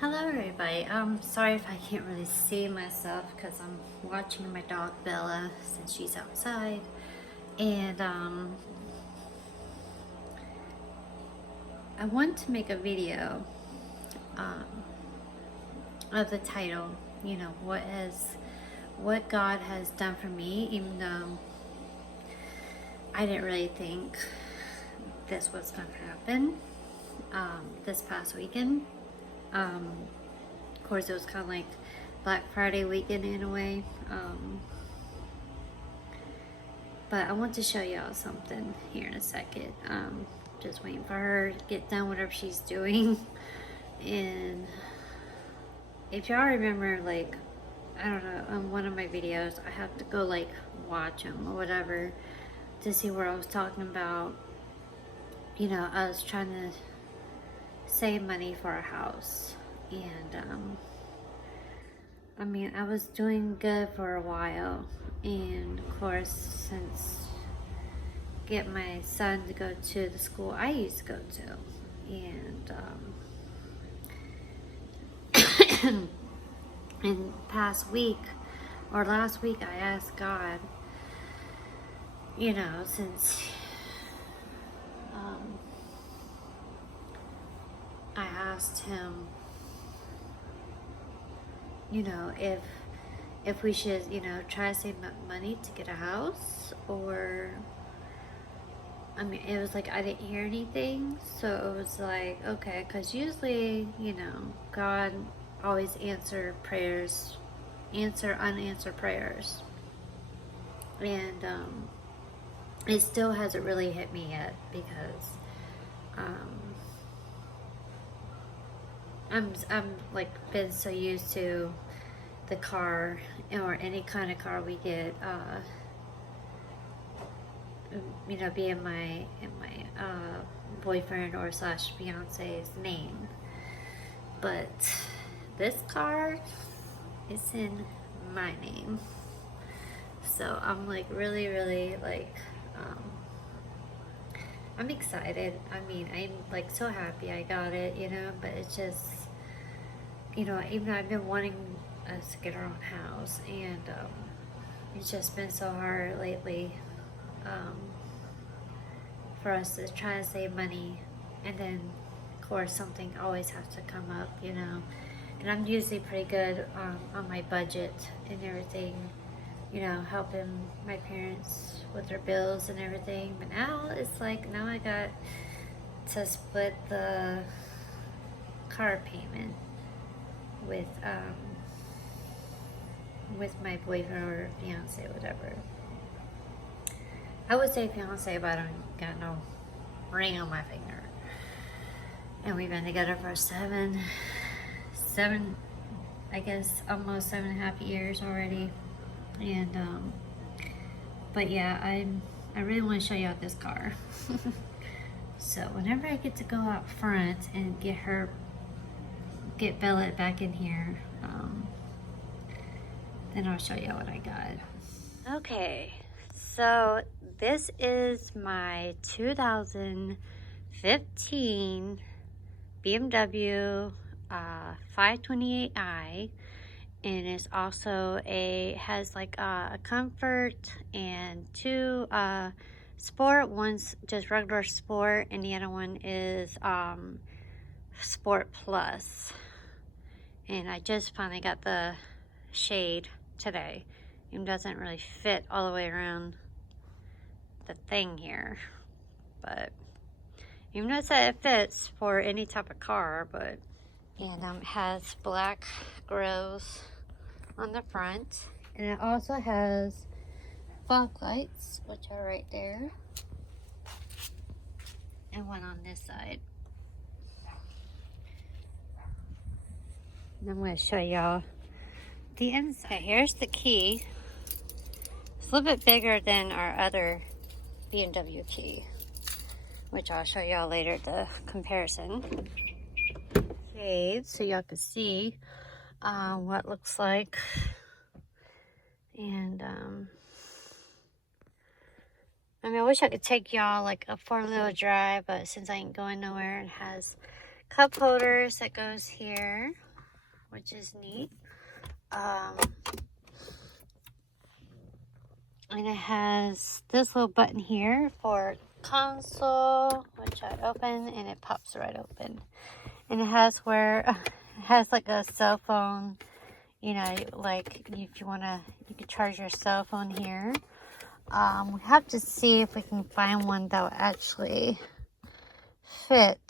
Hello everybody. Sorry if I can't really see myself because I'm watching my dog Bella since she's outside. And I want to make a video um, of the title, what God has done for me, even though I didn't really think this was going to happen this past weekend. Of course, it was kind of like Black Friday weekend in a way. But I want to show y'all something here in a second. Just waiting for her to get done whatever she's doing. And if y'all remember, like, I don't know, on one of my videos, I have to go like watch them or whatever to see where I was talking about. I was trying to save money for a house. And I was doing good for a while. And of course, since get my son to go to the school I used to go to, and in past week or last week I asked God, since I asked him, if we should, try to save money to get a house, or it was like I didn't hear anything, so it was like, okay, because usually, God always answer unanswered prayers, and it still hasn't really hit me yet because I'm like been so used to the car or any kind of car we get, being my boyfriend or slash fiance's name. But this car is in my name, so I'm like really like I'm excited. I'm like so happy I got it, but it's just, even though I've been wanting us to get our own house, and it's just been so hard lately for us to try to save money, and then of course something always has to come up, and I'm usually pretty good on my budget and everything, helping my parents with their bills and everything. But now it's like, now I got to split the car payment with my boyfriend or fiance, whatever. I would say fiance, but I don't got no ring on my finger. And we've been together for seven, I guess almost 7.5 years already. And but yeah, I really want to show you out this car. So whenever I get to go out front and get Bella back in here, then I'll show you what I got. Okay, so this is my 2015 BMW 528i, and it's also has like a comfort and two sport. One's just regular sport, and the other one is sport plus. And I just finally got the shade today. It doesn't really fit all the way around the thing here, but even though it fits for any type of car. But and it has black grills on the front, and it also has fog lights, which are right there, and one on this side. And I'm going to show y'all the inside. Here's the key. It's a little bit bigger than our other BMW key, which I'll show y'all later, the comparison. Shades, so y'all can see what it looks like. And I wish I could take y'all like a 4-wheel drive, but since I ain't going nowhere, it has cup holders that goes here. which is neat. And it has this little button here for console, which I open and it pops right open. And it has where it has like a cell phone, you know, like if you want to, you can charge your cell phone here. We have to see if we can find one that will actually fit.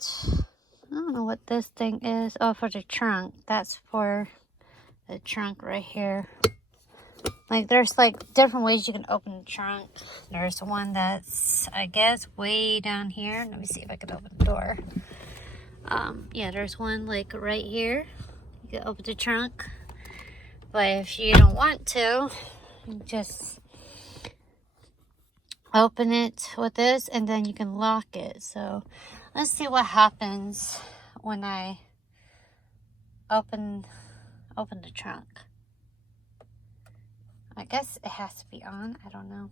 I don't know what this thing is. Oh, for the trunk. That's for the trunk right here. Like, there's like different ways you can open the trunk. There's one that's, I guess, way down here. Let me see if I can open the door. Yeah, there's one like right here. You can open the trunk. But if you don't want to, you just open it with this and then you can lock it. So let's see what happens when I open the trunk. I guess it has to be on. I don't know.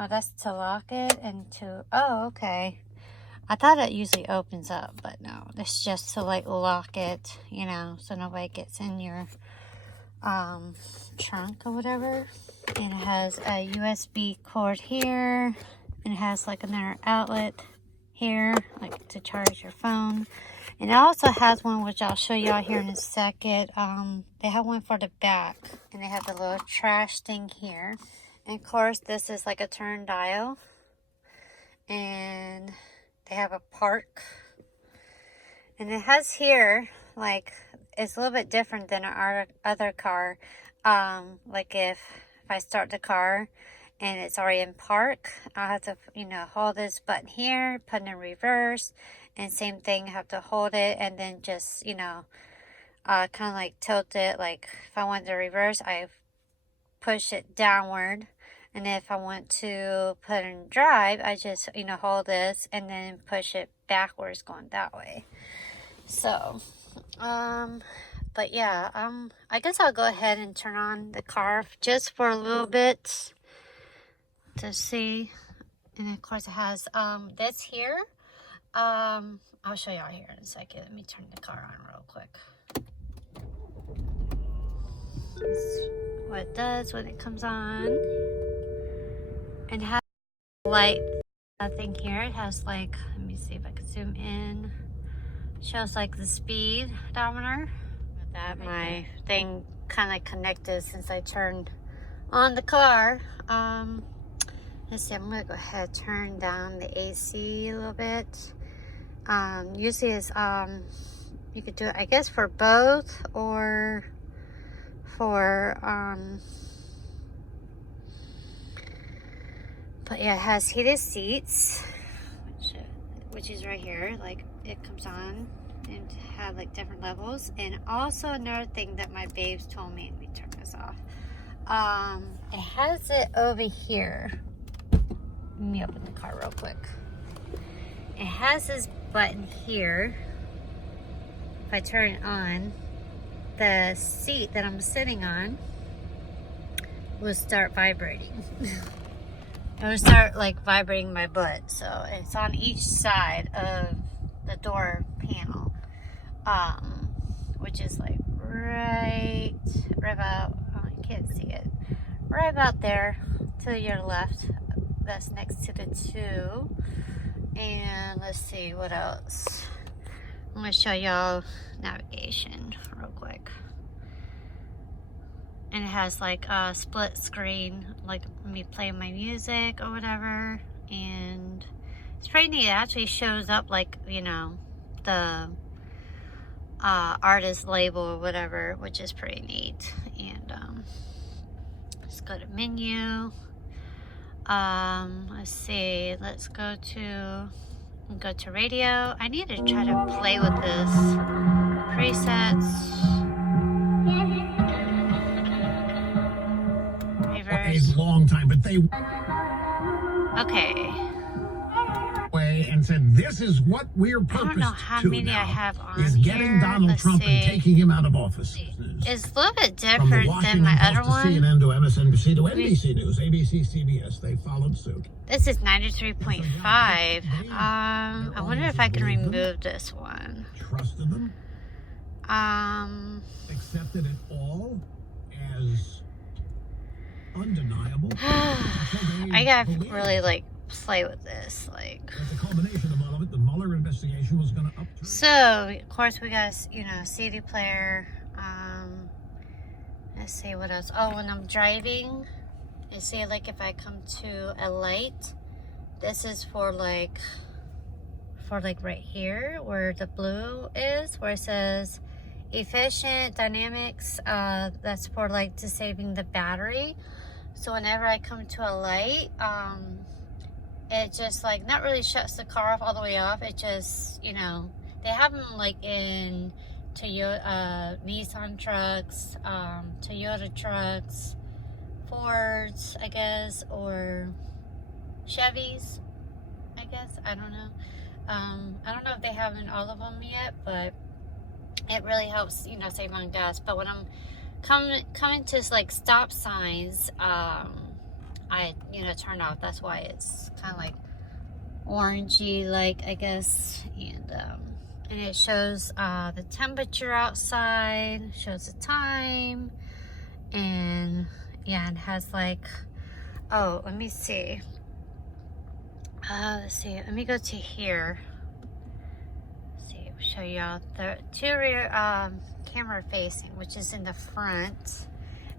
Oh, that's to lock it and to... Oh, okay. I thought it usually opens up, but no. It's just to, like, lock it, you know, so nobody gets in your trunk or whatever. And it has a USB cord here. And it has, like, another outlet here, like, to charge your phone. And it also has one, which I'll show y'all here in a second. They have one for the back. And they have the little trash thing here. And of course, this is like a turn dial. And they have a park. And it has here, like, it's a little bit different than our other car. Like if I start the car and it's already in park, I'll have to, you know, hold this button here, put it in reverse. And same thing, have to hold it and then just, you know, kind of like tilt it. Like if I want to reverse, I push it downward. And if I want to put it in drive, I just, you know, hold this and then push it backwards going that way. So, but yeah, I guess I'll go ahead and turn on the car just for a little bit to see. And of course it has, this here. I'll show y'all here in a second. Let me turn the car on real quick. This is what it does when it comes on. And it has light thing here. It has like, let me see if I can zoom in. Shows like the speed odometer. That my thing kind of connected since I turned on the car. Let's see, I'm gonna go ahead and turn down the AC a little bit. Usually is you could do it, I guess, for both or for but yeah, it has heated seats, which is right here. Like it comes on and have like different levels. And also another thing that my babes told me, let me turn this off. It has it over here. Let me open the car real quick. It has this button here. If I turn it on, the seat that I'm sitting on will start vibrating. It will start like vibrating my butt. So it's on each side of the door panel, which is like right about, oh, you can't see it, right about there to your left. That's next to the 2. And let's see what else. I'm gonna show y'all navigation real quick. And it has like a split screen, like me playing my music or whatever. And it's pretty neat. It actually shows up like, you know, the artist label or whatever, which is pretty neat. And let's go to menu. Let's see, let's go to radio. I need to try to play with this presets. Reverse. A long time, but they okay. And said, "This is what we're purposed to." I don't know how many I have on is getting here. Donald Trump and taking him out of office. It's a little bit different than my other one. CNN to MSNBC to NBC News, ABC, CBS, they followed suit. This is 93.5. I wonder wonder if I can remove this one. Trusted them? Accepted it all as undeniable. I gotta really like play with this, like. As a combination of all of it, the Mueller investigation was going to upturn. So of course we got, you know, CD player. Let's see what else. Oh, when I'm driving, you see, like if I come to a light, this is for like right here where the blue is, where it says efficient dynamics. That's for like to saving the battery. So whenever I come to a light, it just like not really shuts the car off all the way off. It just, you know, they have them like in Toyota, Nissan trucks, Toyota trucks, Fords, I guess, or Chevys, I guess. I don't know. I don't know if they have in all of them yet, but it really helps, you know, save on gas. But when I'm coming to like stop signs, I, you know, turn off. That's why it's kind of like orangey, like, I guess. And it shows the temperature outside, shows the time, and yeah, it has like, oh, let me see. Let's see, let me go to here. Let's see, show y'all the two rear camera facing, which is in the front,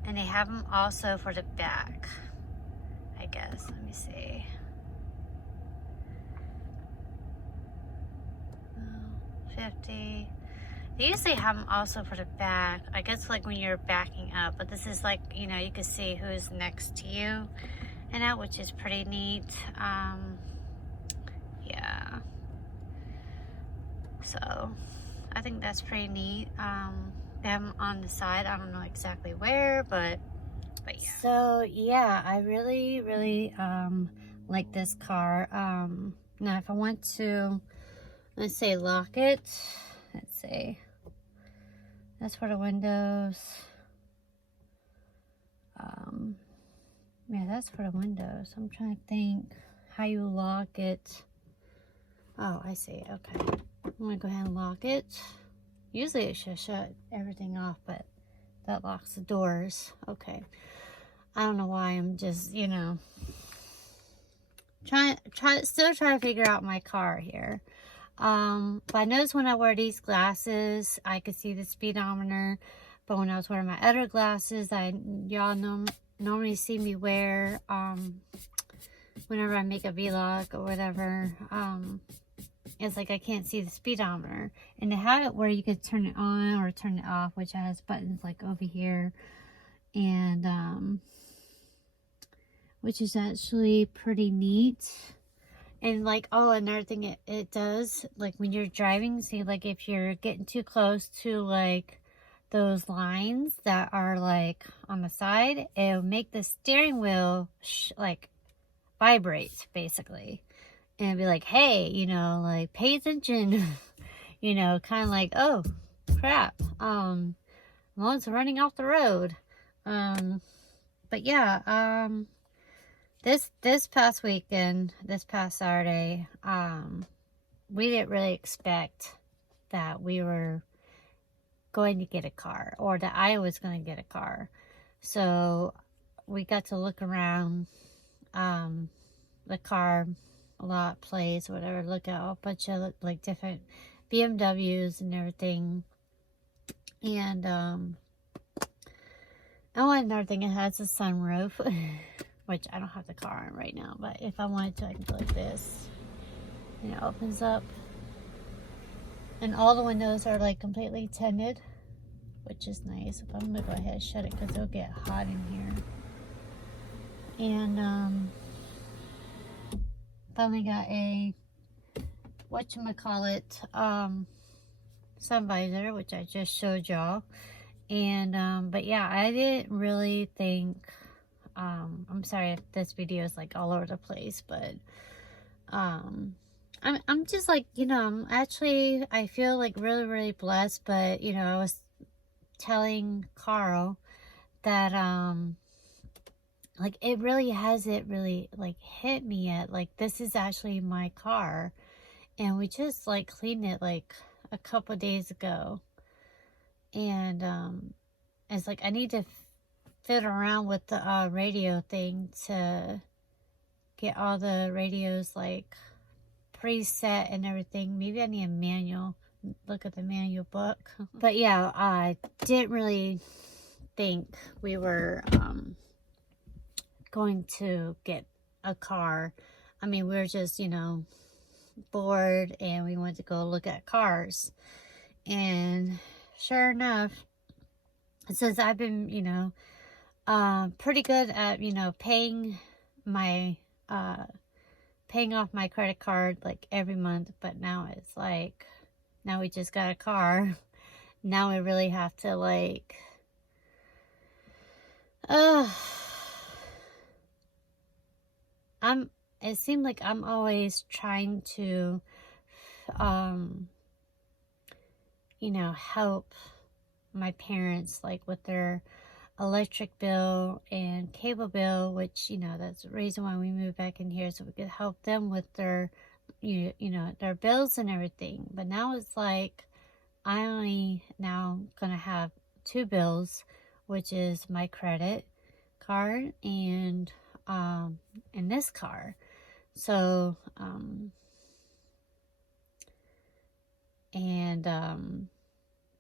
and they have them also for the back, I guess. Let me see. 50. They usually have them also for the back, I guess, like when you're backing up, but this is like, you know, you can see who's next to you and that, which is pretty neat. Yeah, so I think that's pretty neat. They have them on the side, I don't know exactly where, but yeah. So yeah, I really like this car. Now if I want to, let's say, lock it, let's see, that's for the windows. Yeah, that's for the windows. I'm trying to think how you lock it. Oh, I see. Okay, I'm gonna go ahead and lock it. Usually it should shut everything off, but that locks the doors. I don't know why. I'm just, you know, still trying to figure out my car here. But I noticed when I wear these glasses, I could see the speedometer. But when I was wearing my other glasses, y'all normally see me wear, whenever I make a vlog or whatever, it's like I can't see the speedometer. And they have it where you could turn it on or turn it off, which has buttons like over here. And, which is actually pretty neat. And like, oh, another thing it does, like when you're driving, see, like if you're getting too close to like those lines that are like on the side, it'll make the steering wheel like vibrate basically, and it'll be like, hey, you know, like pay attention. You know, kind of like, oh crap, one's running off the road. But yeah, this past weekend, this past Saturday, we didn't really expect that we were going to get a car, or that I was going to get a car. So we got to look around the car lot, place, whatever, look at a bunch of like different BMWs and everything. And oh, another thing, it has a sunroof. Which I don't have the car on right now, but if I wanted to, I can go like this. And it opens up. And all the windows are like completely tinted, which is nice. If I'm gonna go ahead and shut it because it'll get hot in here. And finally got a, whatchamacallit, sun visor, which I just showed y'all. And but yeah, I didn't really think, I'm sorry if this video is like all over the place, but I'm just like, you know, I feel like really blessed. But you know, I was telling Carl that like it hasn't really like hit me yet, like this is actually my car. and we just like cleaned it like a couple days ago. And it's like I need to fiddle around with the radio thing to get all the radios like preset and everything. Maybe I need a manual, look at the manual book. But yeah, I didn't really think we were going to get a car. I mean, we were just, you know, bored and we wanted to go look at cars. And sure enough, since I've been, you know, pretty good at, you know, paying off my credit card like every month, but now it's like, now we just got a car. Now we really have to like, it seemed like I'm always trying to, you know, help my parents like with their electric bill and cable bill, which, you know, that's the reason why we moved back in here, so we could help them with their, you know, their bills and everything. But now it's like I only now gonna have 2 bills, which is my credit card and this car. So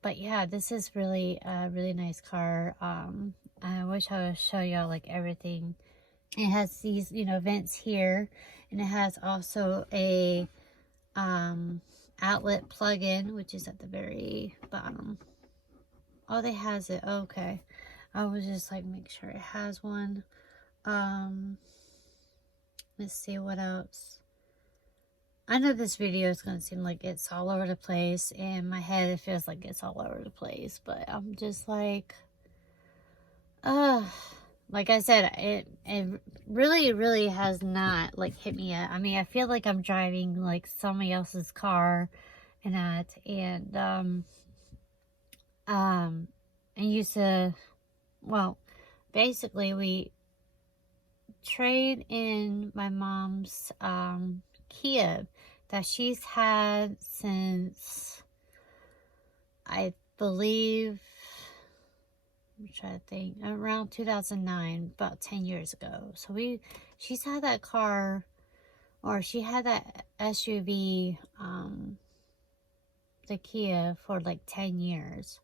but yeah, this is really a really nice car. I wish I would show y'all like everything. It has these, you know, vents here, and it has also a outlet plug-in, which is at the very bottom. Oh, they has it. Okay, I was just like make sure it has one. Let's see what else. I know this video is going to seem like it's all over the place. In my head, it feels like it's all over the place. But I'm just like I said, it really has not, like, hit me yet. I mean, I feel like I'm driving, like, somebody else's car and that. And, I used to, well, basically, we trade in my mom's, Kia that she's had since, I believe, I'm trying to think, around 2009, about 10 years ago. So she's had that car, or she had that SUV, the Kia, for like 10 years.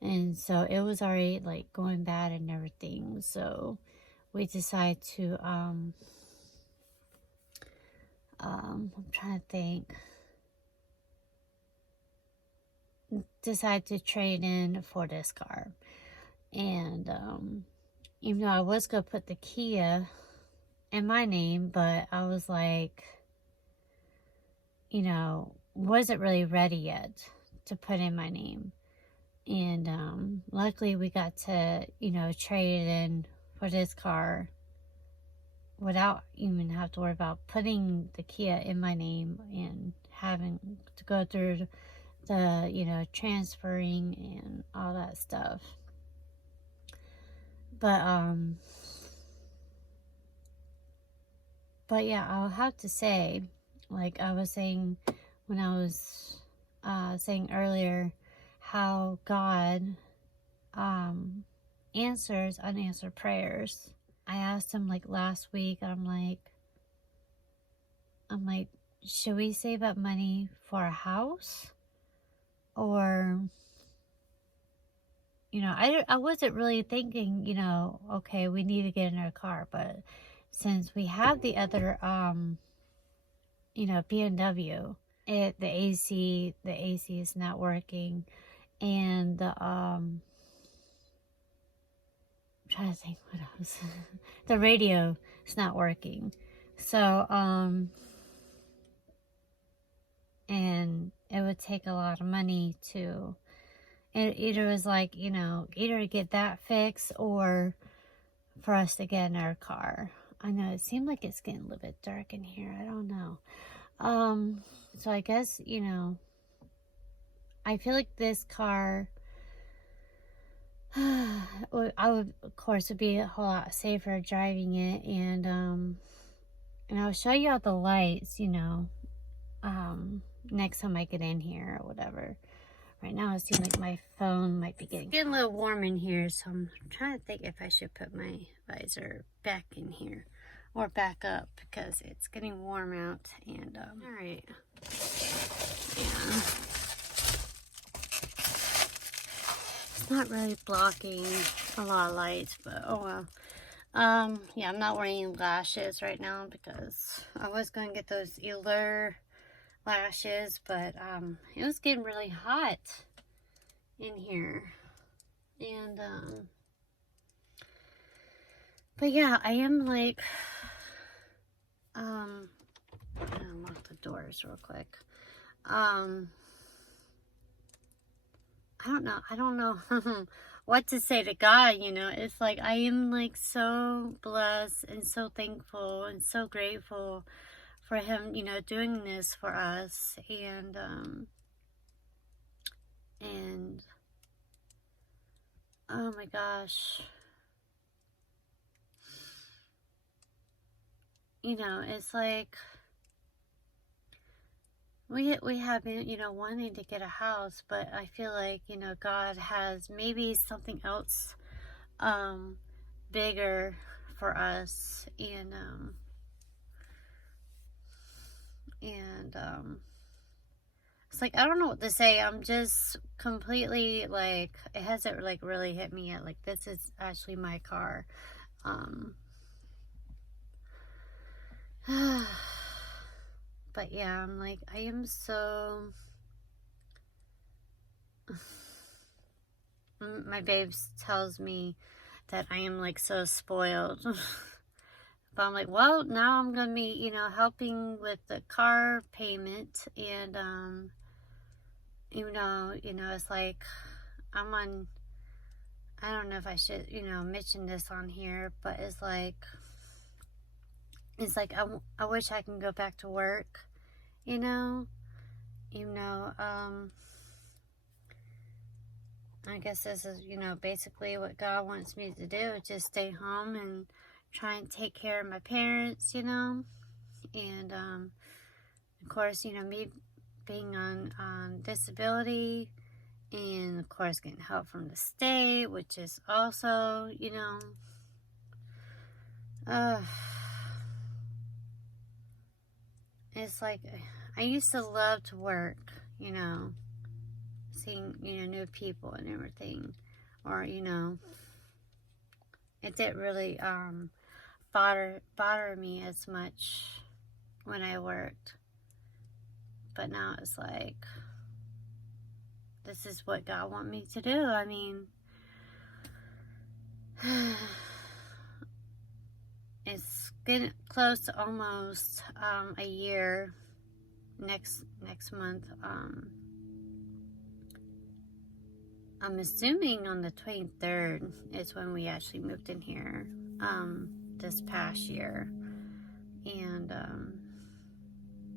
And so it was already like going bad and everything. So we decided to, I'm trying to think, decide to trade in for this car. And even though I was gonna put the Kia in my name, but I was like, you know, wasn't really ready yet to put in my name. And luckily we got to, you know, trade it in for this car without even have to worry about putting the Kia in my name and having to go through the, you know, transferring and all that stuff. But yeah, I'll have to say, like I was saying when I was saying earlier, how God answers unanswered prayers. I asked him like last week, I'm like, should we save up money for a house? Or, you know, I wasn't really thinking, you know, okay, we need to get another car. But since we have the other, you know, BMW, the AC is not working. And the, I'm trying to think what else. The radio is not working. So, and it would take a lot of money to, it either was like, you know, either to get that fixed or for us to get another car. I know it seemed like it's getting a little bit dark in here. I don't know. So I guess, you know, I feel like this car, I would, of course, would be a whole lot safer driving it. And I'll show you all the lights, you know, next time I get in here or whatever. Right now it seems like my phone might be getting a little warm in here, so I'm trying to think if I should put my visor back in here or back up because it's getting warm out. And all right, yeah, it's not really blocking a lot of lights, but oh well. Yeah, I'm not wearing lashes right now because I was going to get those Allure lashes, but it was getting really hot in here. And but yeah, I am like I'm gonna lock the doors real quick. I don't know what to say to God, you know. It's like I am like so blessed and so thankful and so grateful for him, you know, doing this for us. And oh my gosh, you know, it's like we have been, you know, wanting to get a house, but I feel like, you know, God has maybe something else bigger for us. And it's like I don't know what to say. I'm just completely like, it hasn't like really hit me yet. Like, this is actually my car. But yeah, I'm like, I am so my babes tells me that I am like so spoiled. But I'm like, well, now I'm gonna be, you know, helping with the car payment. And even though, you know, it's like I'm on, I don't know if I should, you know, mention this on here, but it's like I wish I can go back to work, you know. Even though I guess this is, you know, basically what God wants me to do, just stay home and try and take care of my parents, you know. And of course, you know, me being on disability, and of course getting help from the state, which is also, you know, it's like I used to love to work, you know, seeing, you know, new people and everything. Or, you know, it didn't really bother me as much when I worked. But now it's like, this is what God wants me to do. I mean, it's getting close to almost a year. Next month. I'm assuming on the 23rd is when we actually moved in here. This past year. And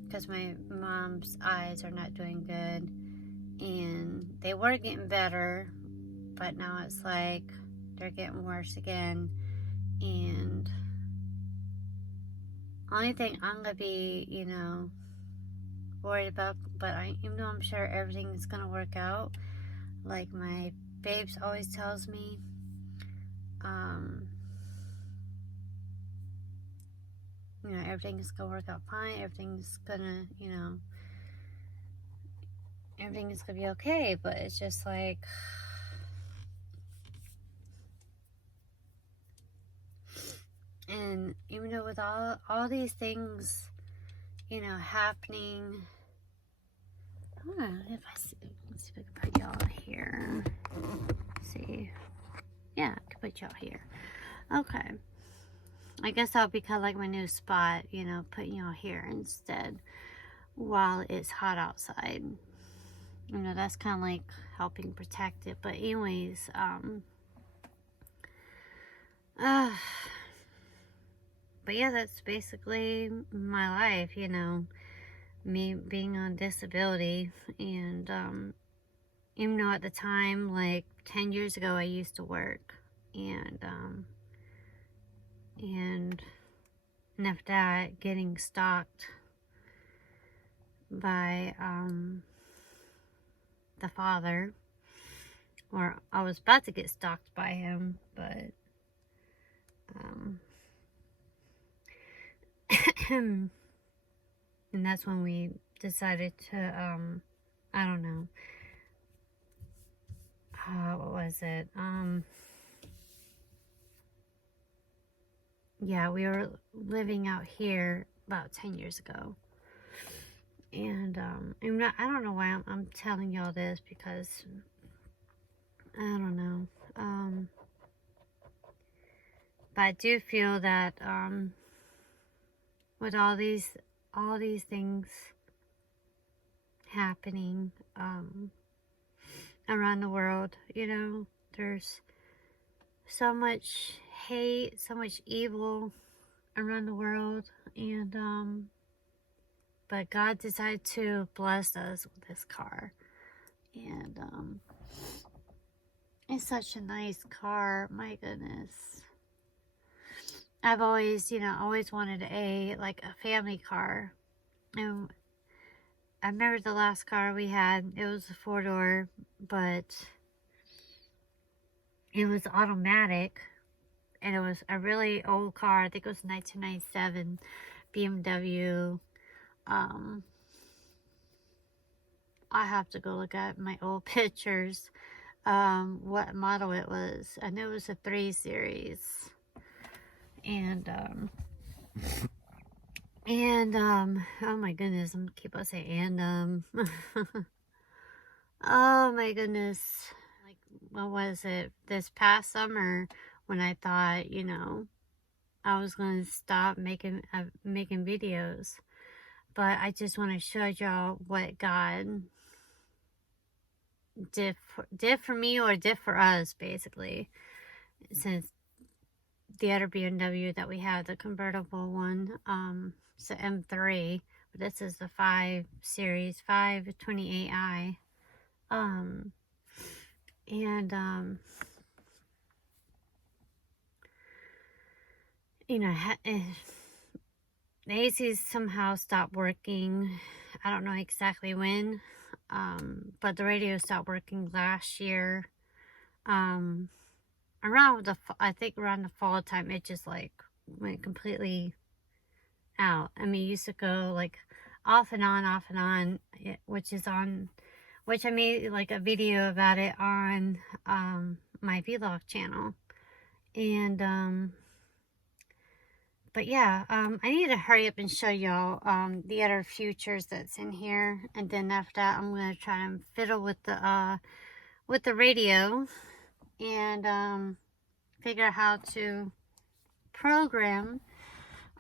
because my mom's eyes are not doing good, and they were getting better, but now it's like they're getting worse again. And only thing I'm gonna be, you know, worried about, but even though I'm sure everything is gonna work out, like my babes always tells me, you know, everything's gonna work out fine, everything's gonna, you know, everything is gonna be okay. But it's just like, and even though with all these things, you know, happening, I don't know if let's see if I can put y'all here. Let's see, yeah, I can put y'all here. Okay, I guess that'll be kind of like my new spot, you know, putting y'all here instead while it's hot outside. You know, that's kind of like helping protect it. But anyways, but yeah, that's basically my life, you know, me being on disability. And even though at the time, like 10 years ago, I used to work, and after that, getting stalked by the father, or I was about to get stalked by him, but and that's when we decided to I don't know, what was it, yeah, we were living out here about 10 years ago. And I don't know why I'm telling y'all this, because I don't know. But I do feel that with all these things happening around the world, you know, there's so much hate, so much evil around the world, and but God decided to bless us with this car, and it's such a nice car. My goodness. I've always, always wanted a family car. And I remember the last car we had, it was a 4-door, but it was automatic, and it was a really old car. I think it was 1997 BMW. I have to go look at my old pictures, what model it was. I know it was a 3 Series. And oh my goodness, I'm keep on saying, oh my goodness, like, what was it, this past summer, when I thought, I was going to stop making videos, but I just want to show y'all what God did for me, or did for us, basically, since the other BMW that we had, the convertible one, it's the M3, but this is the 5 Series, 528i, and, the AC somehow stopped working. I don't know exactly when, but the radio stopped working last year, I think around the fall time, it just went completely out. I mean, it used to go off and on, which I made a video about it on my vlog channel. And but yeah, I need to hurry up and show y'all the other features that's in here, and then after that I'm gonna try and fiddle with the radio, and figure out how to program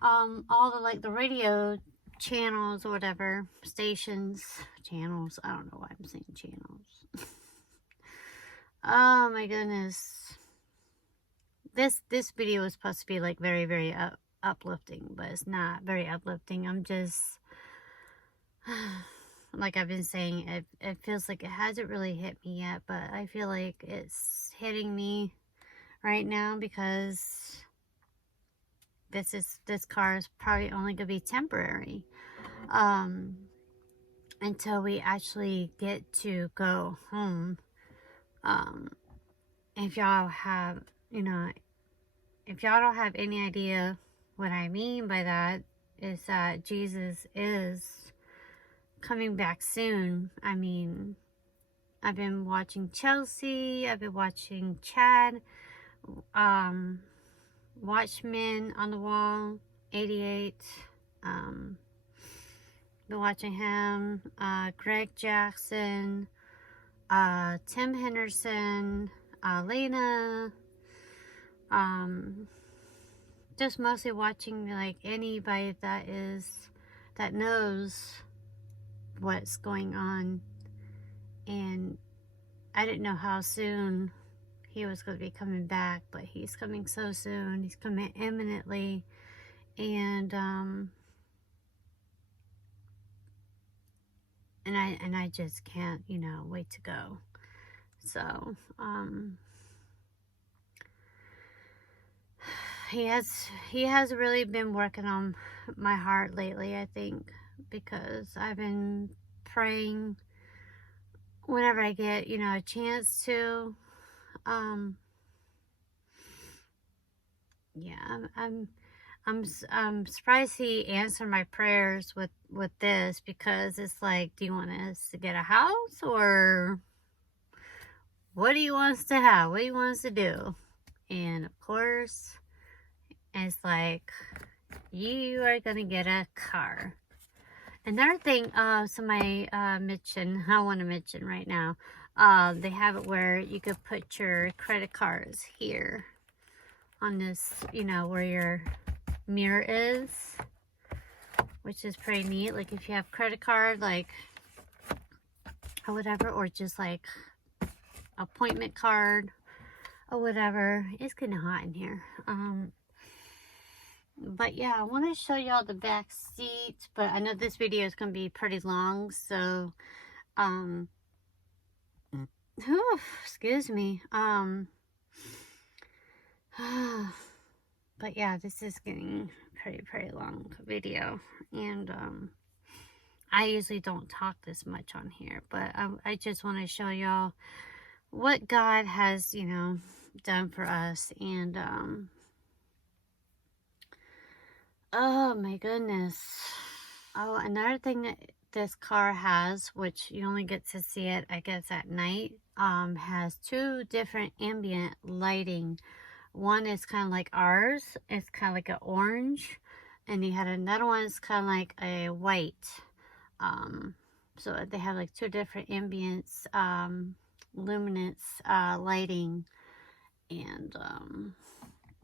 all the radio channels, or whatever, channels, I don't know why I'm saying channels. Oh my goodness, this video is supposed to be very, very uplifting, but it's not very uplifting. I'm just like I've been saying, it feels like it hasn't really hit me yet, but I feel like it's hitting me right now, because this car is probably only gonna be temporary, until we actually get to go home. If y'all have, if y'all don't have any idea what I mean by that, is that Jesus is coming back soon. I mean, I've been watching Chelsea, I've been watching Chad, Watchmen on the Wall, 88, been watching him, Greg Jackson, Tim Henderson, Lena, just mostly watching anybody that knows what's going on. And I didn't know how soon he was going to be coming back, but he's coming so soon. He's coming imminently, and I just can't, wait to go. So he has really been working on my heart lately, I think, because I've been praying whenever I get, you know, a chance to. Yeah, I'm surprised he answered my prayers with this, because it's like, do you want us to get a house, or what do you want us to have? What do you want us to do? And of course, it's like, you are gonna get a car. Another thing, somebody mentioned, I want to mention right now, they have it where you could put your credit cards here on this, you know, where your mirror is, which is pretty neat. Like if you have credit card, like, or whatever, or just like appointment card or whatever. It's getting hot in here. But yeah, I want to show y'all the back seat, but I know this video is going to be pretty long, so excuse me. But yeah, this is getting pretty long video, and I usually don't talk this much on here, but I just want to show y'all what God has, you know, done for us. And oh my goodness. Oh, another thing that this car has, which you only get to see it, I guess, at night, has two different ambient lighting. One is kind of like ours. It's kind of like an orange. And you had another one that's kind of like a white. So they have like two different ambience, luminance, lighting. And,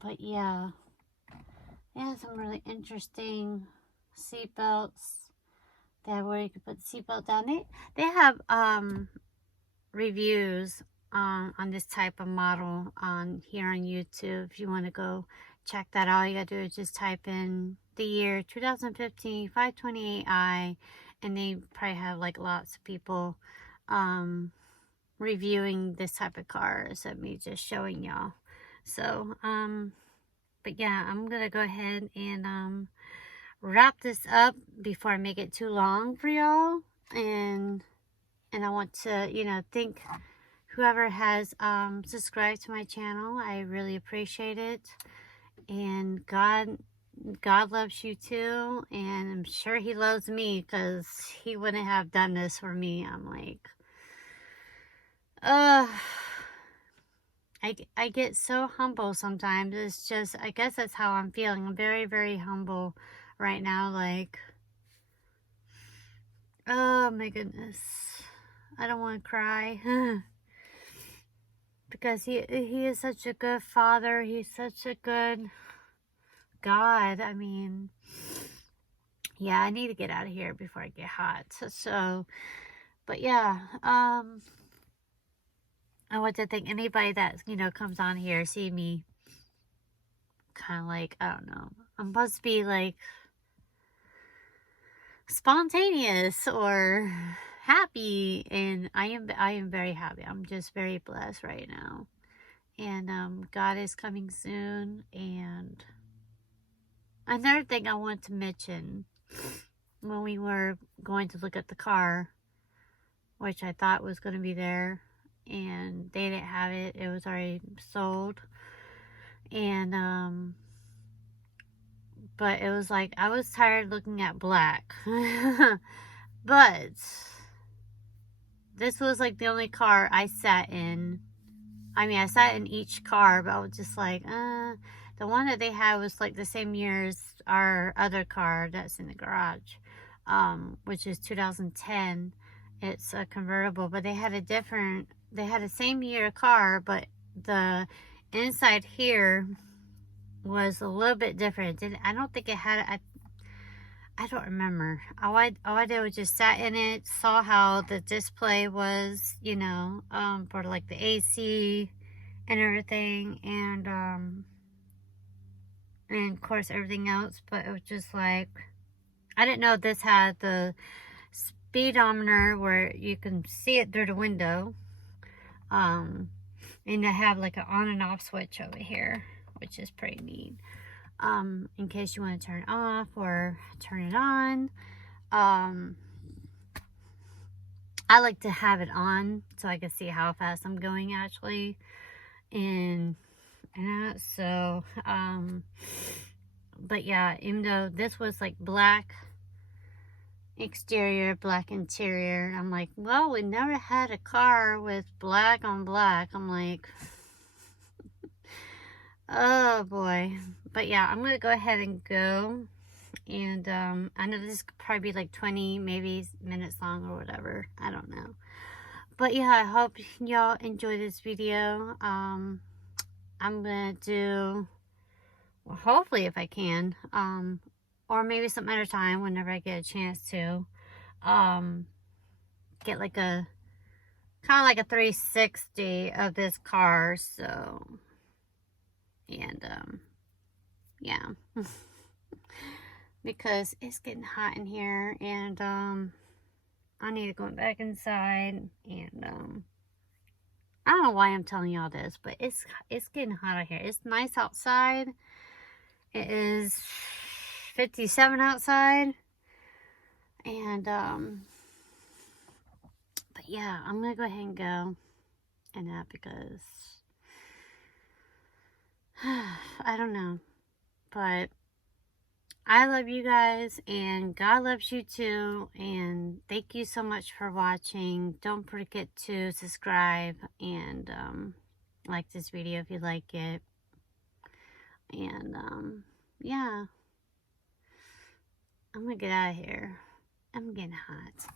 but yeah. They have some really interesting seat belts. They have where you can put the seat belt down. They have, reviews on this type of model here on YouTube. If you want to go check that out, all you gotta do is just type in the year 2015 528i, and they probably have like lots of people reviewing this type of car, so me just showing y'all. So but yeah, I'm gonna go ahead and wrap this up before I make it too long for y'all. And I want to, you know, thank whoever has subscribed to my channel. I really appreciate it. And God loves you too, and I'm sure he loves me, because he wouldn't have done this for me. I'm like, I get so humble sometimes. It's just, I guess that's how I'm feeling. I'm very humble right now. Like, oh my goodness, I don't want to cry. Because he is such a good father. He's such a good God. I mean, yeah, I need to get out of here before I get hot. So, but yeah, I want to thank anybody that, you know, comes on here, see me kind of like, I don't know, I'm supposed to be like spontaneous or happy, and I am very happy. I'm just very blessed right now. And God is coming soon. And another thing I want to mention, when we were going to look at the car, which I thought was going to be there, and they didn't have it. It was already sold. And but it was like, I was tired looking at black. But this was like the only car I sat in. I mean, I sat in each car, but I was just like, the one that they had was like the same year as our other car that's in the garage, which is 2010. It's a convertible, but they had a same year car, but the inside here was a little bit different. I don't think it had, I don't remember. All I did was just sat in it, saw how the display was, you know, for like the AC and everything, and of course everything else. But it was just like, I didn't know this had the speedometer where you can see it through the window, and I have like an on and off switch over here, which is pretty neat, in case you want to turn it off or turn it on. I like to have it on so I can see how fast I'm going actually. And so, but yeah, even though this was like black exterior, black interior, I'm like, well, we never had a car with black on black. I'm like, oh boy. But yeah, I'm gonna go ahead and go. And I know this could probably be like 20 maybe minutes long or whatever, I don't know. But yeah, I hope y'all enjoy this video. I'm gonna do, well, hopefully if I can, or maybe some other time whenever I get a chance to, get like a, kind of like a 360 of this car, so, and, yeah, because it's getting hot in here, and, I need to go back inside, and, I don't know why I'm telling y'all this, but it's getting hot out here. It's nice outside. It is 57 outside. And, but yeah, I'm going to go ahead and go and that because, I don't know. But I love you guys and God loves you too. And thank you so much for watching. Don't forget to subscribe and, like this video if you like it. And, yeah. I'm gonna get out of here. I'm getting hot.